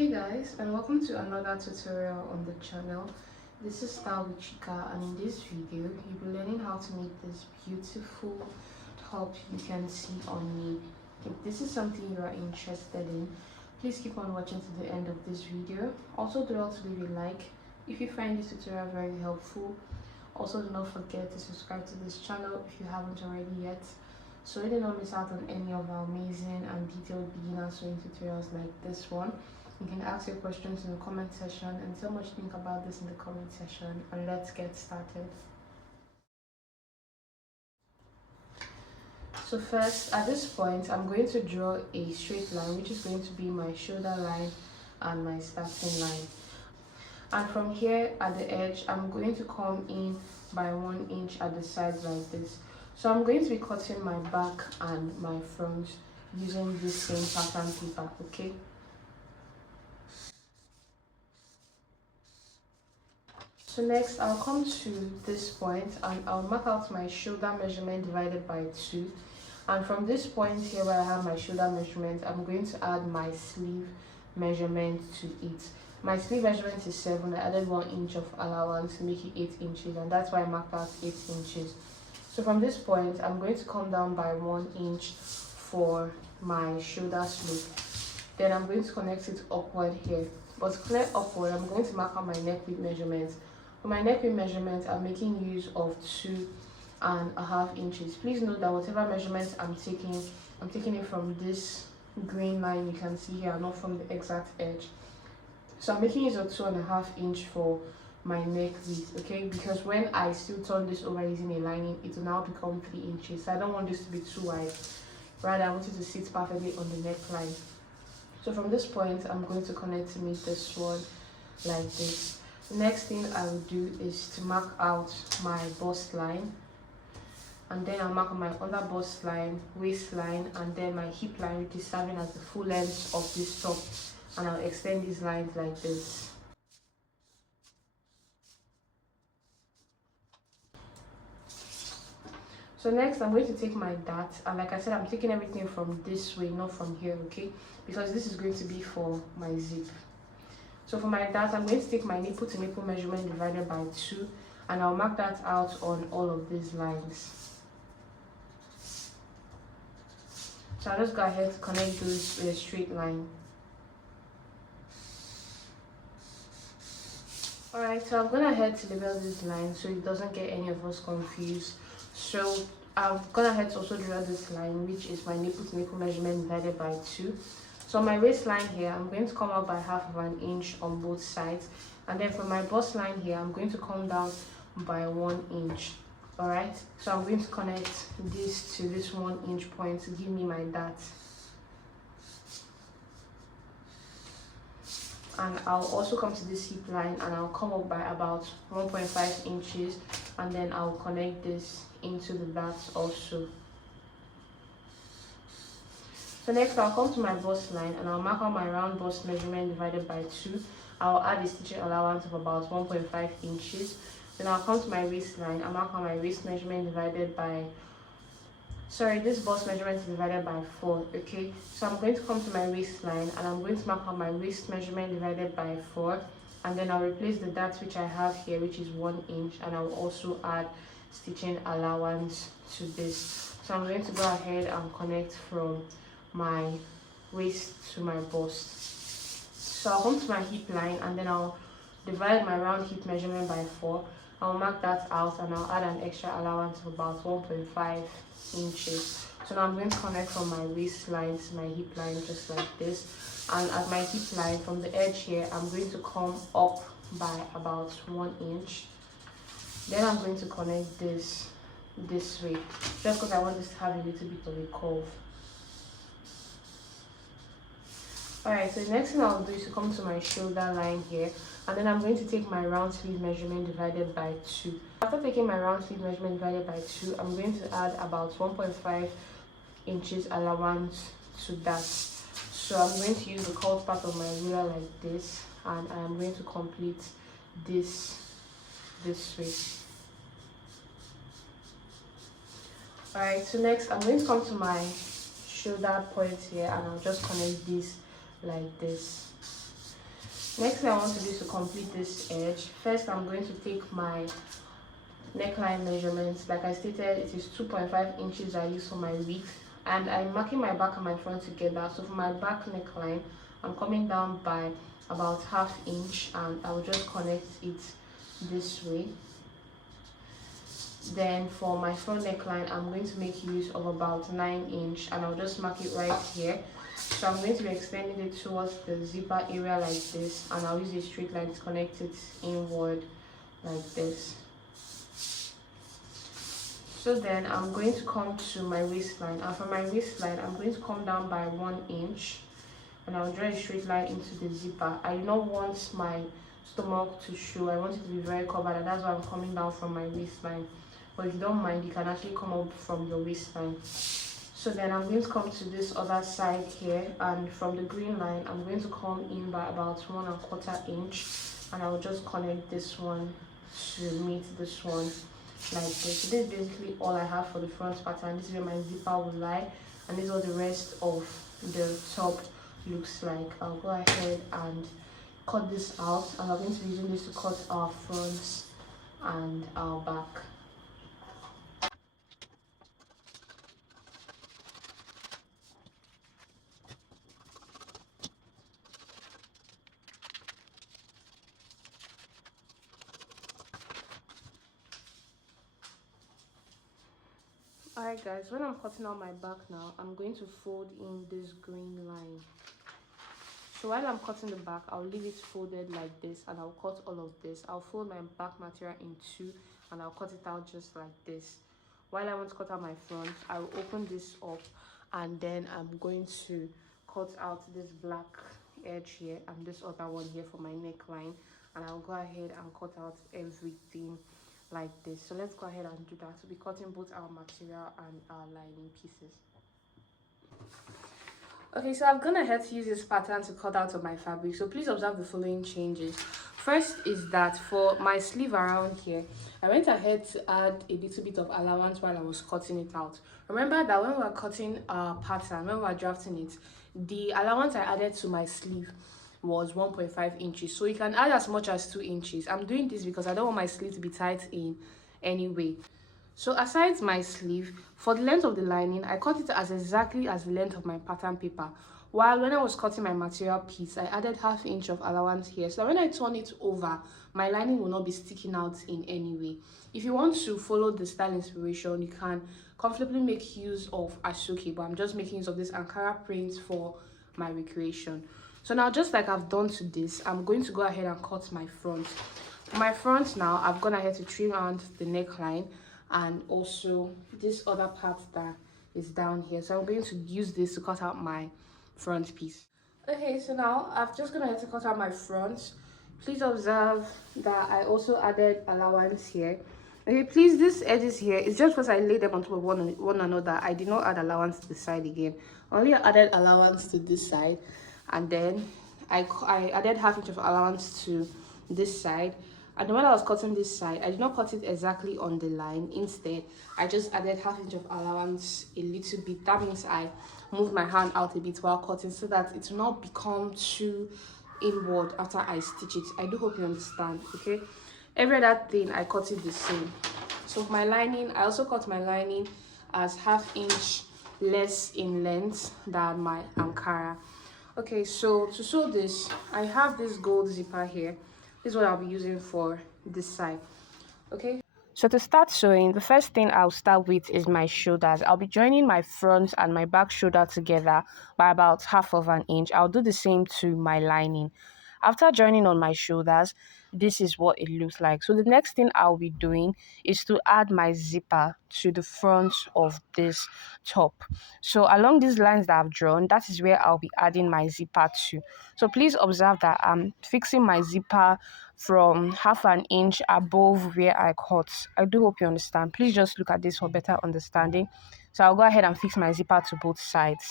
Hey guys, and welcome to another tutorial on the channel. This is Style with Chika, and in this video you'll be learning how to make this beautiful top you can see on me. If this is something you are interested in, please keep on watching to the end of this video. Also, do not leave a like if you find this tutorial very helpful. Also, do not forget to subscribe to this channel if you haven't already yet, so you do not miss out on any of our amazing and detailed beginner sewing tutorials like this one. You can ask your questions in the comment section and tell me what you think about this in the comment section, and let's get started. So first, at this point, I'm going to draw a straight line, which is going to be my shoulder line and my starting line. And from here at the edge, I'm going to come in by 1 inch at the sides like this. So I'm going to be cutting my back and my front using this same pattern paper, okay? So next, I'll come to this point and I'll mark out my shoulder measurement divided by 2. And from this point here where I have my shoulder measurement, I'm going to add my sleeve measurement to it. My sleeve measurement is 7. I added 1 inch of allowance to make it 8 inches, and that's why I marked out 8 inches. So from this point, I'm going to come down by 1 inch for my shoulder slope. Then I'm going to connect it upward here. But to connect upward, I'm going to mark out my neck width measurement. For my neck width measurement, I'm making use of 2.5 inches. Please note that whatever measurements I'm taking it from this green line you can see here, not from the exact edge. So I'm making use of 2.5 inch for my neck width, okay? Because when I still turn this over using a lining, it will now become 3 inches. So I don't want this to be too wide. Rather, I want it to sit perfectly on the neckline. So from this point, I'm going to connect to make this one like this. The next thing I will do is to mark out my bust line, and then I'll mark my under bust line, waistline, and then my hip line, which is serving as the full length of this top, and I'll extend these lines like this. So next, I'm going to take my dart, and like I said, I'm taking everything from this way, not from here, okay? Because this is going to be for my zip. So for my dart, I'm going to take my nipple to nipple measurement divided by 2, and I'll mark that out on all of these lines. So I'll just go ahead to connect those with a straight line. Alright, so I've gone ahead to label this line so it doesn't get any of us confused. So I've gone ahead to also draw this line, which is my nipple to nipple measurement divided by 2. So on my waistline here, I'm going to come up by 1/2 inch on both sides. And then for my bust line here, I'm going to come down by 1 inch. Alright, so I'm going to connect this to this 1 inch point to give me my dart. And I'll also come to this hip line and I'll come up by about 1.5 inches, and then I'll connect this into the dart also. So next, I'll come to my bust line and I'll mark out my round bust measurement divided by 2. I'll add a stitching allowance of about 1.5 inches. Then I'll come to my waistline and mark out my waist measurement divided by, this bust measurement is divided by 4, okay? So I'm going to come to my waistline and I'm going to mark out my waist measurement divided by 4, and then I'll replace the dart which I have here, which is 1 inch, and I'll also add stitching allowance to this. So I'm going to go ahead and connect from my waist to my bust. So I'll come to my hip line and then I'll divide my round hip measurement by 4. I'll mark that out and I'll add an extra allowance of about 1.5 inches. So now I'm going to connect from my waistline to my hip line just like this. And at my hip line, from the edge here, I'm going to come up by about 1 inch. Then I'm going to connect this way, just because I want this to have a little bit of a curve. Alright, so the next thing I'll do is to come to my shoulder line here, and then I'm going to take my round sleeve measurement divided by 2. After taking my round sleeve measurement divided by 2, I'm going to add about 1.5 inches allowance to that. So I'm going to use the curved part of my ruler like this, and I'm going to complete this way. Alright, so next I'm going to come to my shoulder point here, and I'll just connect this like this. Next thing I want to do is to complete this edge. First, I'm going to take my neckline measurements. Like I stated, it is 2.5 inches I use for my width, and I'm marking my back and my front together. So for my back neckline, I'm coming down by about ½ inch, and I will just connect it this way. Then for my front neckline, I'm going to make use of about 9 inch, and I'll just mark it right here. So I'm going to be extending it towards the zipper area like this, and I'll use a straight line to connect it inward like this. So then I'm going to come to my waistline, and from my waistline I'm going to come down by 1 inch, and I'll draw a straight line into the zipper. I do not want my stomach to show. I want it to be very covered, and that's why I'm coming down from my waistline. But if you don't mind, you can actually come up from your waistline. So then I'm going to come to this other side here, and from the green line I'm going to come in by about 1¼ inch, and I will just connect this one to meet this one like this. So this is basically all I have for the front pattern. This is where my zipper will lie, and this is what the rest of the top looks like. I'll go ahead and cut this out, and I'm going to be using this to cut our fronts and our back. Alright guys, when I'm cutting out my back now, I'm going to fold in this green line. So while I'm cutting the back, I'll leave it folded like this, and I'll cut all of this. I'll fold my back material in two, and I'll cut it out just like this. While I want to cut out my front, I will open this up, and then I'm going to cut out this black edge here and this other one here for my neckline, and I'll go ahead and cut out everything like this. So let's go ahead and do that. We'll be cutting both our material and our lining pieces. Okay, so I've gone ahead to use this pattern to cut out of my fabric. So please observe the following changes. First is that for my sleeve around here, I went ahead to add a little bit of allowance while I was cutting it out. Remember that when we were cutting our pattern, when we were drafting it, the allowance I added to my sleeve was 1.5 inches. So you can add as much as 2 inches. I'm doing this because I don't want my sleeve to be tight in any way. So aside my sleeve, for the length of the lining, I cut it as exactly as the length of my pattern paper. While when I was cutting my material piece, I added ½ inch of allowance here. So when I turn it over, my lining will not be sticking out in any way. If you want to follow the style inspiration, you can comfortably make use of asoeke, but I'm just making use of this ankara print for my recreation. So now, just like I've done to this, I'm going to go ahead and cut my front. For my front now, I've gone ahead to trim around the neckline and also this other part that is down here. So I'm going to use this to cut out my front piece. Okay, so now I've just gone ahead to cut out my front. Please observe that I also added allowance here. Okay, please, this edges here, it's just because I laid them on top of one another. I did not add allowance to the side again. Only I added allowance to this side, and then I added ½ inch of allowance to this side. And when I was cutting this side, I did not cut it exactly on the line. Instead, I just added ½ inch of allowance a little bit. That means I moved my hand out a bit while cutting so that it will not become too inward after I stitch it. I do hope you understand, okay? Every other thing, I cut it the same. So for my lining, I also cut my lining as ½ inch less in length than my ankara. Okay, so to sew this, I have this gold zipper here. This is what I'll be using for this side. Okay, so to start sewing, the first thing I'll start with is my shoulders. I'll be joining my front and my back shoulder together by about ½ inch. I'll do the same to my lining. After joining on my shoulders, this is what it looks like. So the next thing I'll be doing is to add my zipper to the front of this top. So along these lines that I've drawn, that is where I'll be adding my zipper to. So please observe that I'm fixing my zipper from ½ inch above where I cut. I do hope you understand. Please just look at this for better understanding. So I'll go ahead and fix my zipper to both sides.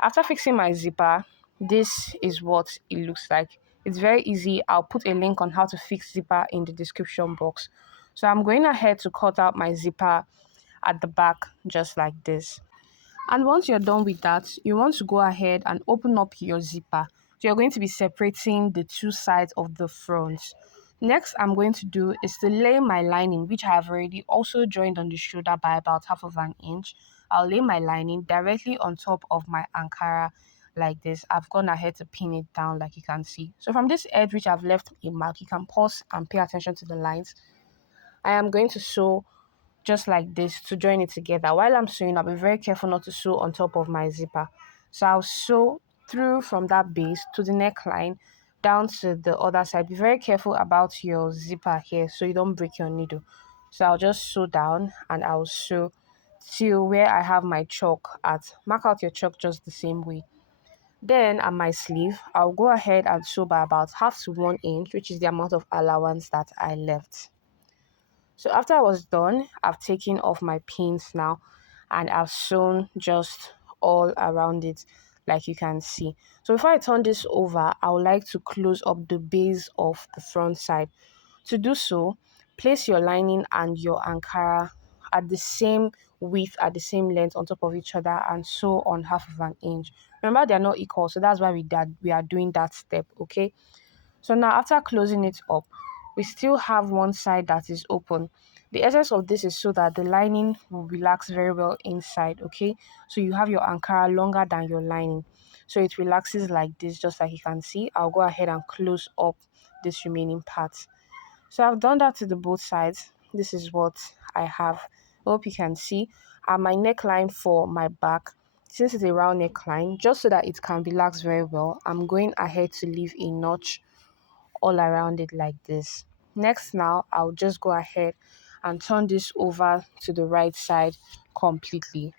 After fixing my zipper, this is what it looks like. It's very easy. I'll put a link on how to fix zipper in the description box. So I'm going ahead to cut out my zipper at the back just like this. And once you're done with that, you want to go ahead and open up your zipper. So you're going to be separating the two sides of the front. Next, I'm going to do is to lay my lining, which I have already also joined on the shoulder by about half of an inch. I'll lay my lining directly on top of my ankara like this. I've gone ahead to pin it down like you can see. So from this edge, which I've left a mark, you can pause and pay attention to the lines. I am going to sew just like this to join it together. While I'm sewing, I'll be very careful not to sew on top of my zipper. So I'll sew through from that base to the neckline down to the other side. Be very careful about your zipper here so you don't break your needle. So I'll just sew down and I'll sew till where I have my chalk at. Mark out your chalk just the same way. Then at my sleeve, I'll go ahead and sew by about half to 1 inch, which is the amount of allowance that I left. So after I was done, I've taken off my pins now and I've sewn just all around it like you can see. So before I turn this over, I would like to close up the base of the front side. To do so, place your lining and your ankara at the same width, at the same length on top of each other and sew on half of an inch. Remember, they're not equal, so that's why we are doing that step, okay? So now after closing it up, we still have one side that is open. The essence of this is so that the lining will relax very well inside, okay? So you have your ankara longer than your lining. So it relaxes like this, just like you can see. I'll go ahead and close up this remaining part. So I've done that to the both sides. This is what I have. I hope you can see. And my neckline for my back, since it's a round neckline, just so that it can relax very well, I'm going ahead to leave a notch all around it like this. Next, now I'll just go ahead and turn this over to the right side completely.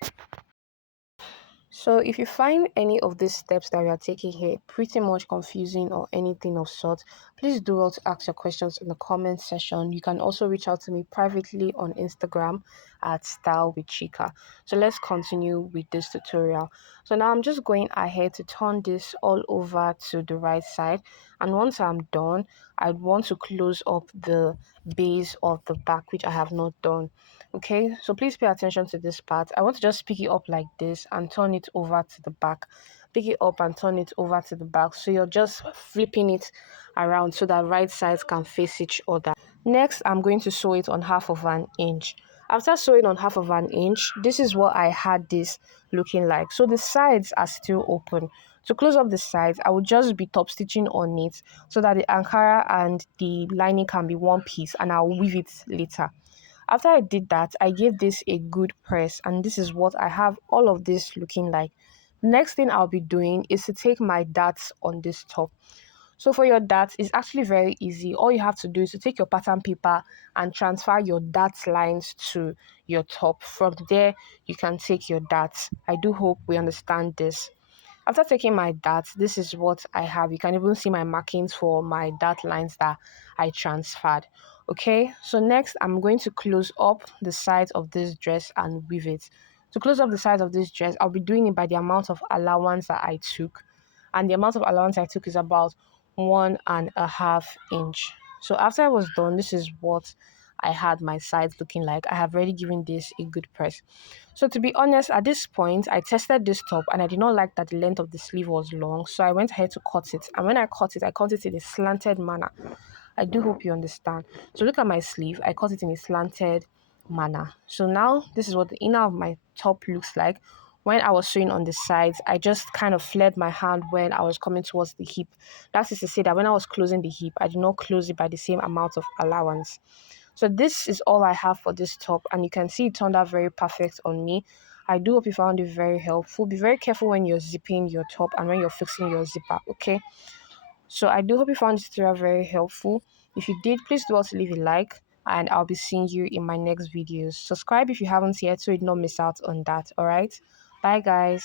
So if you find any of these steps that we are taking here pretty much confusing or anything of sort, please do well to ask your questions in the comment section. You can also reach out to me privately on Instagram at Style with Chika. So let's continue with this tutorial. So now I'm just going ahead to turn this all over to the right side, and once I'm done, I want to close up the base of the back, which I have not done. Okay, so please pay attention to this part. I want to just pick it up like this and turn it over to the back. Pick it up and turn it over to the back. So you're just flipping it around so that right sides can face each other. Next, I'm going to sew it on half of an inch. After sewing on half of an inch, this is what I had this looking like. So the sides are still open. To close up the sides, I will just be top stitching on it so that the ankara and the lining can be one piece, and I'll weave it later. After I did that, I gave this a good press, and this is what I have all of this looking like. Next thing I'll be doing is to take my darts on this top. So for your darts, it's actually very easy. All you have to do is to take your pattern paper and transfer your darts lines to your top. From there, you can take your darts. I do hope we understand this. After taking my darts, this is what I have. You can even see my markings for my dart lines that I transferred. Okay, so next I'm going to close up the sides of this dress and weave it. To close up the sides of this dress, I'll be doing it by the amount of allowance that I took. And the amount of allowance I took is about 1.5 inch. So after I was done, this is what I had my sides looking like. I have already given this a good press. So to be honest, at this point, I tested this top and I did not like that the length of the sleeve was long. So I went ahead to cut it. And when I cut it in a slanted manner. I do hope you understand. So look at my sleeve. I cut it in a slanted manner. So now this is what the inner of my top looks like. When I was sewing on the sides, I just kind of flared my hand when I was coming towards the hip. That is to say that when I was closing the hip, I did not close it by the same amount of allowance. So this is all I have for this top, and you can see it turned out very perfect on me. I do hope you found it very helpful. Be very careful when you're zipping your top and when you're fixing your zipper, okay? So I do hope you found this tutorial very helpful. If you did, please do also leave a like, and I'll be seeing you in my next videos. Subscribe if you haven't yet so you don't miss out on that, alright? Bye guys.